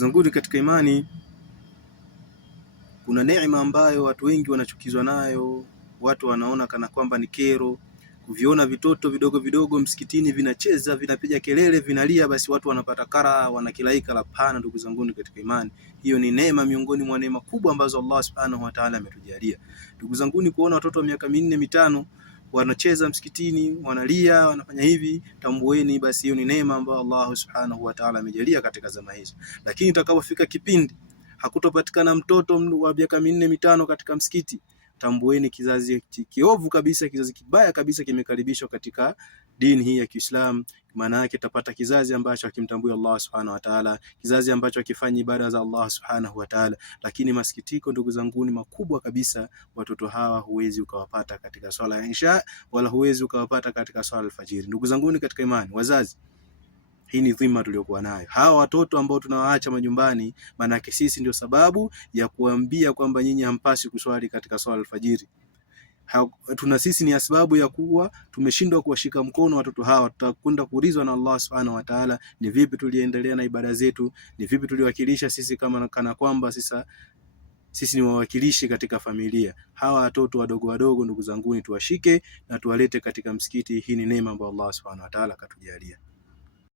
Zanguni katika imani, kuna neema ambayo watu wengi wanachukizwa nayo. Watu wanaona kana kwamba ni kero kuviona vitoto vidogo vidogo msikitini vinacheza, vinapiga kelele, vinalia, basi watu wanapata kara, wanakilaika. Hapana ndugu zanguni katika imani, hiyo ni neema miongoni mwa neema kubwa ambazo Allah subhanahu wa ta'ala ametujalia. Ndugu zanguni, kuona watoto wa miaka 4 5 wanacheza msikitini, wanalia, wanafanya hivi, tambueni basi hiyo ni neema ambayo Allah subhanahu wa ta'ala amejalia katika zama hizo. Lakini itakapofika kipindi hakutopatikana mtoto wa miaka 4 5 katika msikiti, tambueni kizazi kiovu kabisa, kizazi kibaya kabisa kimekaribishwa katika dini hii ya Kiislamu. Maana yake tapata kizazi ambacho hakimtambui Allah subhanahu wa ta'ala, kizazi ambacho hakifanyi ibada za Allah subhanahu wa ta'ala. Lakini masikitiko ndugu zanguni makubwa kabisa, watoto hawa huwezi ukawapata katika swala ya Isha, wala huwezi ukawapata katika swala alfajiri. Ndugu zanguni katika imani, wazazi, hii ni dhima tuliyokuwa nayo. Hawa watoto ambao tunawaacha majumbani, maana yake sisi ndio sababu ya kuambia kwamba nyinyi hampasi kuswali katika swala alfajiri. Sisi ni sababu ya kuwa tumeshindwa kuwashika mkono watoto hawa. Tutakwenda kuulizwa na Allah subhanahu wa ta'ala, ni vipi tuliendelea na ibada zetu, ni vipi tuliwakilisha sisi kana kwamba sisi ni wawakilishi katika familia. Hawa watoto wadogo wadogo ndugu zanguni, tuwashike na tuwalete katika msikiti. Hii ni neema ambayo Allah subhanahu wa ta'ala katujalia.